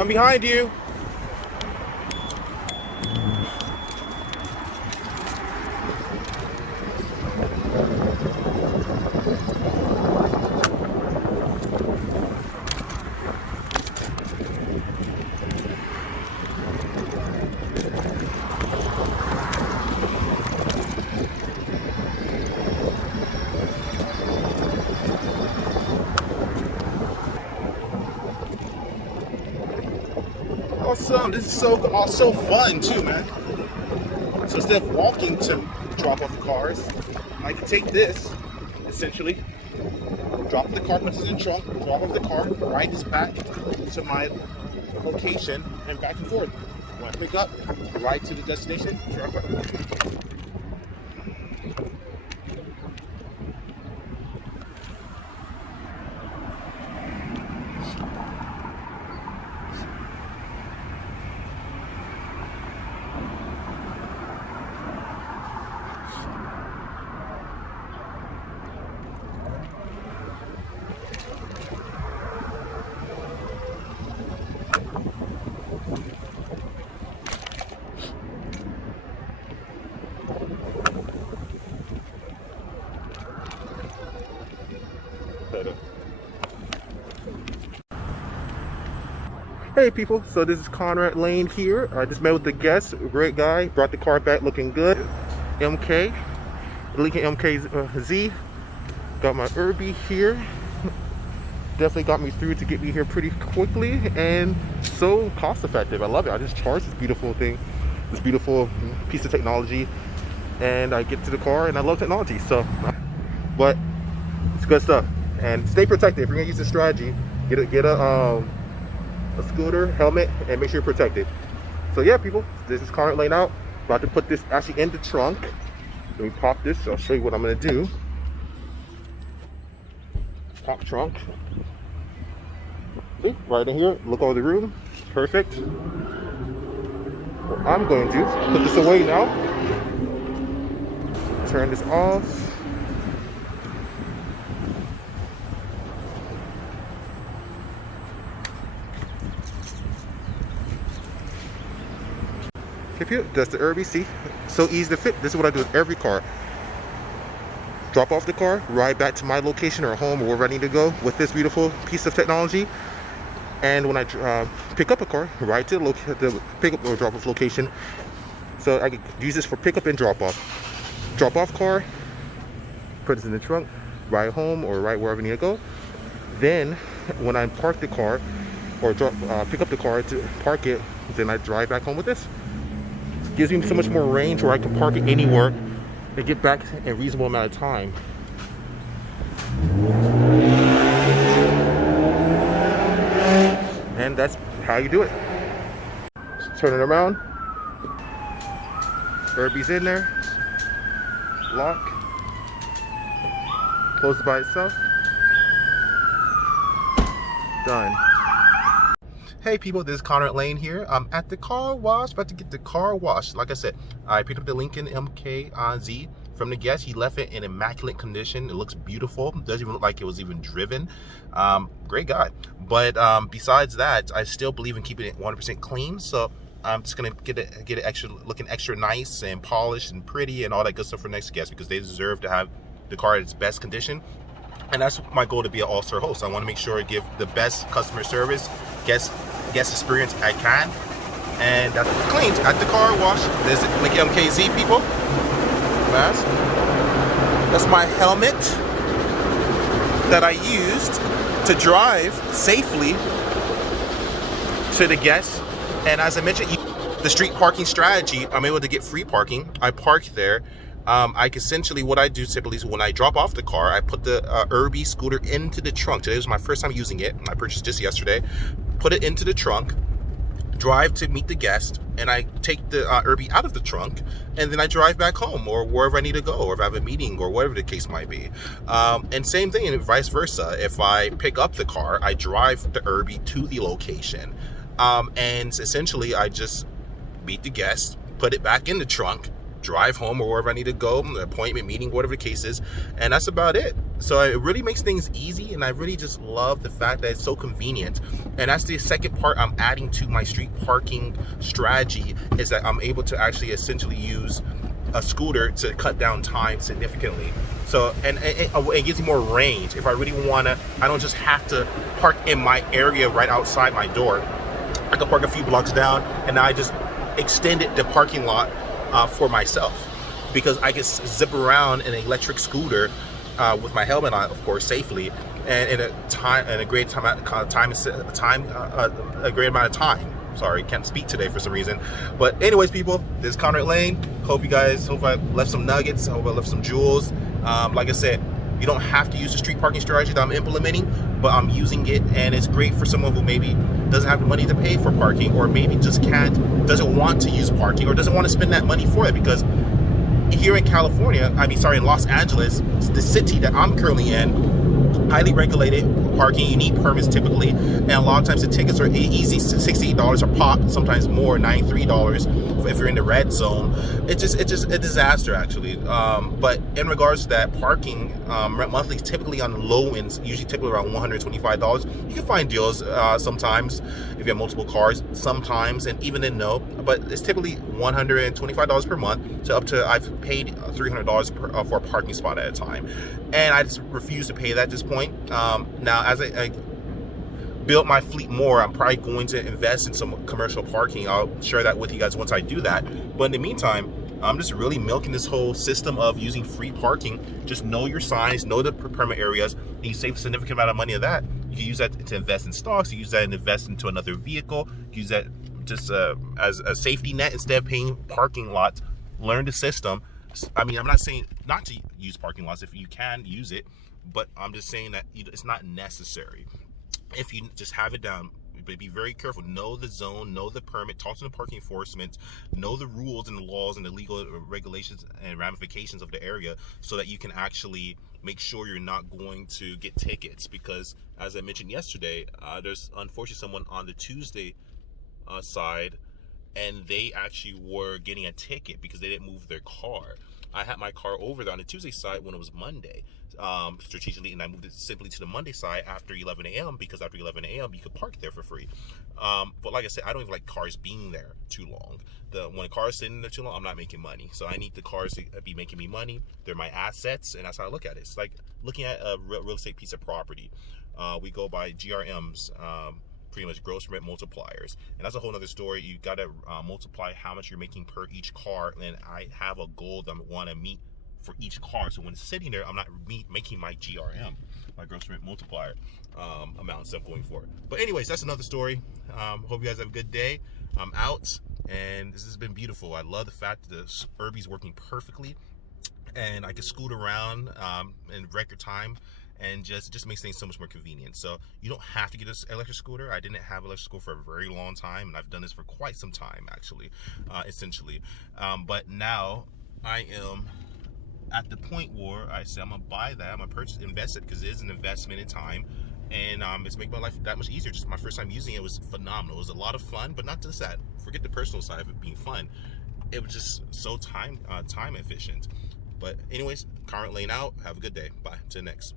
I'm behind you. Awesome. This is so fun too, man. So instead of walking to drop off the cars, I can take this, essentially, drop the car, put this in the trunk, drop off the car, ride this back to my location, and back and forth. When I pick up, ride to the destination, drop it. Hey people, so this is Conrad Layn here. I just met with the guest, great guy, brought the car back looking good. MK, Lincoln MKZ. Got my urb-e here. Definitely got me through to get me here pretty quickly and so cost effective. I love it. I just charge this beautiful thing, this beautiful piece of technology, and I get to the car and I love technology. So, but it's good stuff. And stay protected. If you're gonna use this strategy, get a scooter, helmet, and make sure you're protected. So yeah, people, this is Conrad Layn out. About to put this actually in the trunk. Let me pop this. I'll show you what I'm gonna do. Pop trunk. See, right in here. Look over the room. Perfect. What I'm going to do, put this away now. Turn this off. That's the urb-e. See, so easy to fit. This is what I do with every car. Drop off the car, ride back to my location or home or wherever I need to go with this beautiful piece of technology. And when I pick up a car, ride to the pickup or drop off location. So I can use this for pickup and drop off. Drop off car, put this in the trunk, ride home or ride wherever I need to go. Then when I park the car or pick up the car to park it, then I drive back home with this. Gives me so much more range where I can park it anywhere and get back in a reasonable amount of time. And that's how you do it. Turn it around. Urb-e's in there. Lock. Close it by itself. Done. Hey people, this is Conrad Layn here. I'm at the car wash, about to get the car washed. Like I said, I picked up the Lincoln MKZ from the guest. He left it in immaculate condition. It looks beautiful. Doesn't even look like it was even driven. Great guy. But besides that, I still believe in keeping it 100% clean. So I'm just gonna get it extra looking extra nice and polished and pretty and all that good stuff for next guest, because they deserve to have the car in its best condition. And that's my goal, to be an all-star host. I want to make sure I give the best customer service, guest experience I can. And that's clean at the car wash. There's like MKZ people. Mask. That's my helmet that I used to drive safely to the guests. And as I mentioned, the street parking strategy, I'm able to get free parking. I park there. Essentially, what I do typically is when I drop off the car, I put the urb-e scooter into the trunk. Today was my first time using it. I purchased this yesterday. Put it into the trunk, drive to meet the guest, and I take the urb-e out of the trunk, and then I drive back home or wherever I need to go, or if I have a meeting or whatever the case might be. And same thing, and vice versa. If I pick up the car, I drive the urb-e to the location. And essentially, I just meet the guest, put it back in the trunk, drive home or wherever I need to go, appointment, meeting, whatever the case is, and that's about it. So it really makes things easy, and I really just love the fact that it's so convenient. And that's the second part I'm adding to my street parking strategy, is that I'm able to actually essentially use a scooter to cut down time significantly. So, and it gives me more range. If I really wanna, I don't just have to park in my area right outside my door. I can park a few blocks down, and I just extended the parking lot for myself, because I can zip around in an electric scooter with my helmet on, of course, safely, and in a great amount of time. Sorry, can't speak today for some reason. But anyways, people, this is Conrad Layn. Hope I left some nuggets. Hope I left some jewels. Like I said, you don't have to use the street parking strategy that I'm implementing, but I'm using it, and it's great for someone who maybe doesn't have the money to pay for parking, or maybe just doesn't want to use parking, or doesn't want to spend that money for it. Because here in California, in Los Angeles, the city that I'm currently in, highly regulated parking. You need permits typically, and a lot of times the tickets are easy $68 a pop, sometimes more, $93 if you're in the red zone. It's just a disaster, actually. But in regards to that, parking monthly is typically on the low end, usually typically around $125. You can find deals sometimes if you have multiple cars, sometimes, and even then no, but it's typically $125 per month to up to, I've paid $300 for a parking spot at a time, and I just refuse to pay that at this point. Now, as I build my fleet more, I'm probably going to invest in some commercial parking. I'll share that with you guys once I do that. But in the meantime, I'm just really milking this whole system of using free parking. Just know your signs, know the permit areas, and you save a significant amount of money of that. You can use that to invest in stocks, you use that to invest into another vehicle, you use that just as a safety net instead of paying parking lots. Learn the system. I mean, I'm not saying not to use parking lots if you can use it, but I'm just saying that it's not necessary. If you just have it down, but be very careful. Know the zone, know the permit, talk to the parking enforcement, know the rules and the laws and the legal regulations and ramifications of the area, so that you can actually make sure you're not going to get tickets. Because as I mentioned yesterday, there's unfortunately someone on the Tuesday side, and they actually were getting a ticket because they didn't move their car. I had my car over there on the Tuesday side when it was Monday, strategically, and I moved it simply to the Monday side after 11 a.m. because after 11 a.m. you could park there for free. But like I said, I don't even like cars being there too long. When a car is sitting there too long, I'm not making money. So I need the cars to be making me money. They're my assets, and that's how I look at it. It's like looking at a real estate piece of property. We go by GRMs. Pretty much gross rent multipliers, and that's a whole other story. You got to multiply how much you're making per each car, and I have a goal that I want to meet for each car. So when it's sitting there, I'm not making my GRM, my gross rent multiplier amounts I'm going for. But anyways, that's another story. Hope you guys have a good day. I'm out, and this has been beautiful. I love the fact that the urb-e is working perfectly, and I can scoot around in record time, and just makes things so much more convenient. So you don't have to get an electric scooter. I didn't have an electric scooter for a very long time, and I've done this for quite some time, actually, essentially. But now I am at the point where I say I'm gonna buy that, I'm gonna invest it, because it is an investment in time, and it's making my life that much easier. Just my first time using it was phenomenal. It was a lot of fun, but not just that. Forget the personal side of it being fun. It was just so time efficient. But anyways, Conrad Layn out. Have a good day. Bye. To the next.